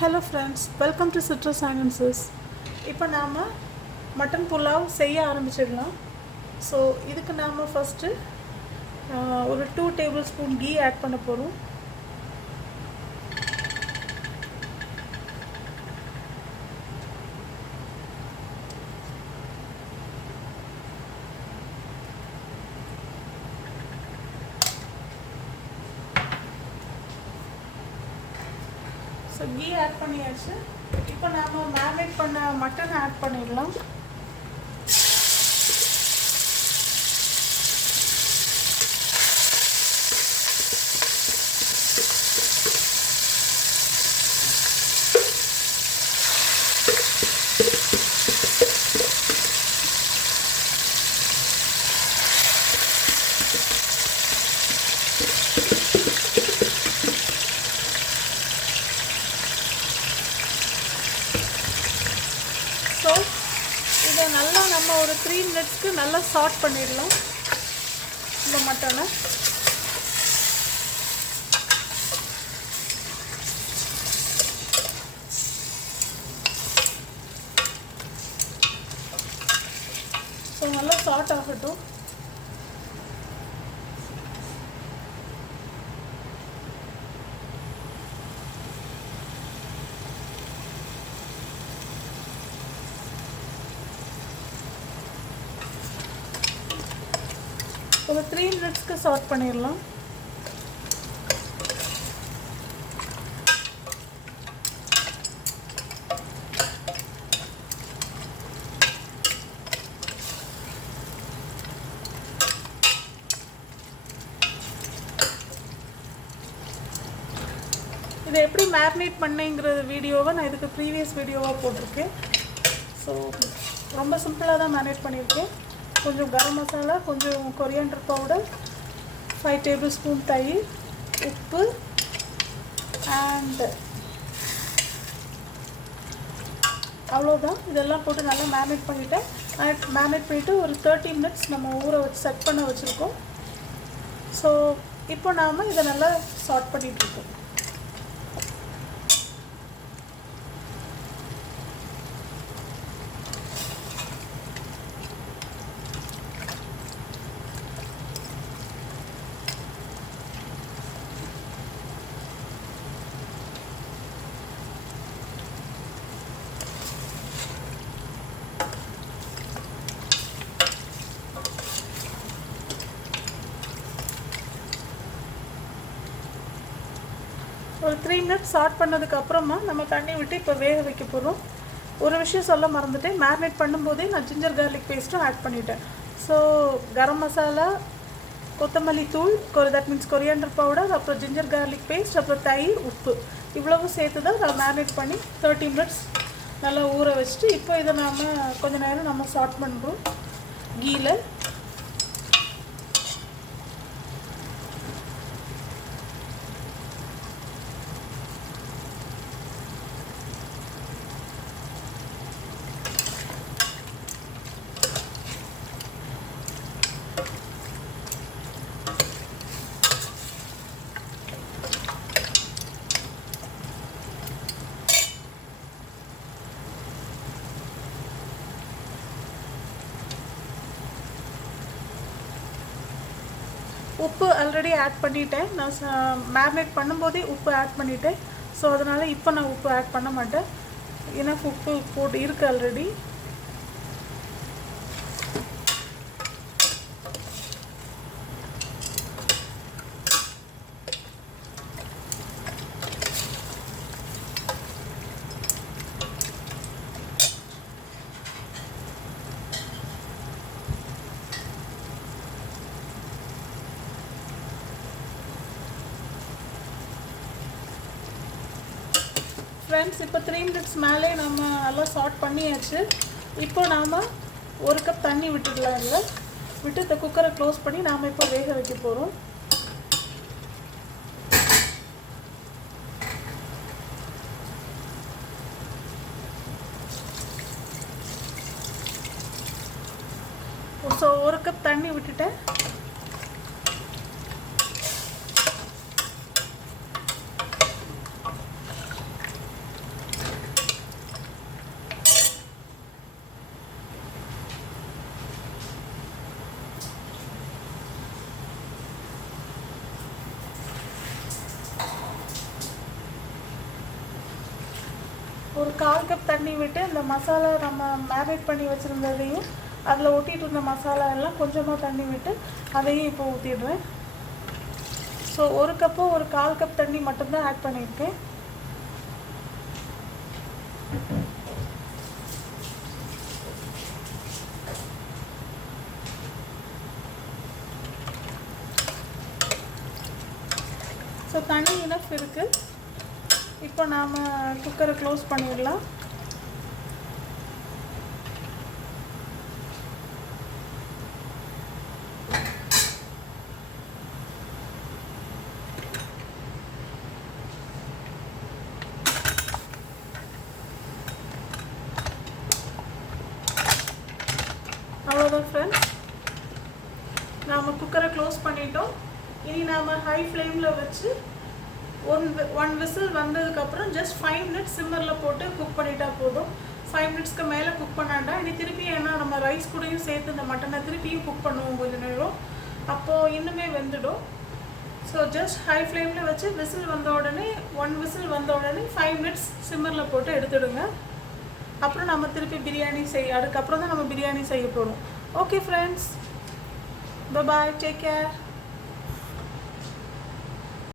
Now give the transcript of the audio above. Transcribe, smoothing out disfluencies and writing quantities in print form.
Hello friends, welcome to Citrus Sciences. இப்போ நாம mutton pulao செய்ய ஆரம்பிச்சிடலாம். ஸோ இதுக்கு நாம ஃபஸ்ட்டு ஒரு 2 tablespoon கீ ஆட் பண்ண போகிறோம். ஸோ கீ ஆட் பண்ணியாச்சு. இப்போ நாம் மேரினேட் பண்ண மட்டன் ஆட் பண்ணிடலாம். ஸோ இதை நல்லா நம்ம ஒரு 3 minutesக்கு நல்லா சாட் பண்ணிடலாம் இந்த மட்டனை. ஸோ நல்லா சாட் ஆகட்டும். ஒரு 3 minutesக்கு சாட் பண்ணிடலாம். இதை எப்படி மேரினேட் பண்ணேங்கிற வீடியோவை நான் இதுக்கு ப்ரீவியஸ் வீடியோவாக போட்டிருக்கேன். ஸோ ரொம்ப சிம்பிளாக தான் மேரினேட் பண்ணியிருக்கேன். கொஞ்சம் கரம் மசாலா, கொஞ்சம் கொரியாண்டர் பவுடர், 5 tablespoon தயிர், உப்பு அண்ட் அவ்வளோதான். இதெல்லாம் போட்டு நல்லா மேரினேட் பண்ணிவிட்டேன். மேரினேட் பண்ணிவிட்டு ஒரு 30 minutes நம்ம ஊற வச்சு செட் பண்ண வச்சுருக்கோம். ஸோ இப்போ நாம் இதை நல்லா சாட் பண்ணிகிட்ருக்கோம். ஒரு 3 minutes சாட் பண்ணதுக்கப்புறமா நம்ம தண்ணி விட்டு இப்போ வேக வைக்க போகிறோம். ஒரு விஷயம் சொல்ல மறந்துட்டேன், மேரினேட் பண்ணும்போதே நான் ஜிஞ்சர் கார்லிக் பேஸ்ட்டும் ஆட் பண்ணிட்டேன். ஸோ கரம் மசாலா, கொத்தமல்லி தூள், தட் மீன்ஸ் கொரியாண்டர் பவுடர், அப்புறம் ஜிஞ்சர் கார்லிக் பேஸ்ட், அப்புறம் தயிர், உப்பு, இவ்வளவு சேர்த்து தான் நான் மேரினேட் பண்ணி 30 minutes நல்லா ஊற வச்சுட்டு இப்போ இதை நாம் கொஞ்சம் நேரம் நம்ம சாட் பண்ணுறோம் கீயில். உப்பு ஆல்ரெடி ஆட் பண்ணிட்டேன். நான் மேரினேட் பண்ணும்போதே உப்பு ஆட் பண்ணிட்டேன். ஸோ அதனால் இப்போ நான் உப்பு ஆட் பண்ண மாட்டேன். ஏன்னா உப்பு போட்டு இருக்குது ஆல்ரெடி. ஃப்ரெண்ட்ஸ், இப்போ 3 minutes மேலே நம்ம நல்லா சாட் பண்ணியாச்சு. இப்போ நாம் 1 கப் தண்ணி விட்டுடலாம். இல்லை விட்டு இந்த குக்கரை க்ளோஸ் பண்ணி நாம் இப்போ வேக வைக்க போகிறோம். ஸோ 1 கப் தண்ணி விட்டுட்டேன். ஒரு 1/4 கப் தண்ணி விட்டு இந்த மசாலா நம்ம மேரினேட் பண்ணி வச்சுருந்ததையும் அதில் ஒட்டிகிட்டு இருந்த மசாலா எல்லாம் கொஞ்சமாக தண்ணி விட்டு அதையும் இப்போ ஊற்றிடுறேன். ஸோ ஒரு கப்பு ஒரு 1/4 கப் தண்ணி மட்டும்தான் ஆட் பண்ணியிருக்கேன். ஸோ தண்ணி இனஃப் இருக்குது. இப்போ நாம் குக்கரை க்ளோஸ் பண்ணிடலாம். அவ்வளோதான் ஃப்ரெண்ட்ஸ், நாம் குக்கரை க்ளோஸ் பண்ணிட்டோம். இனி நாம் ஹை ஃப்ளேமில் வச்சு ஒன் விசில் வந்ததுக்கப்புறம் ஜஸ்ட் 5 மினிட்ஸ் சிம்மரில் போட்டு குக் பண்ணிட்டா போதும். 5 மினிட்ஸ்க்கு மேலே குக் பண்ணாண்டா. இனி திருப்பி ஏன்னா நம்ம ரைஸ் கூடயும் சேர்த்து இந்த மட்டனை திருப்பியும் குக் பண்ணுவோம் கொஞ்சம் நேரம், அப்போது இன்னுமே வெந்துடும். ஸோ ஜஸ்ட் ஹை ஃப்ளேமில் வச்சு விசில் வந்த உடனே 1 விசில் வந்த உடனே 5 மினிட்ஸ் சிம்மரில் போட்டு எடுத்துடுங்க. அப்புறம் நம்ம திருப்பி பிரியாணி அதுக்கப்புறம் தான் நம்ம பிரியாணி செய்ய போகிறோம். Okay friends, bye bye, take care.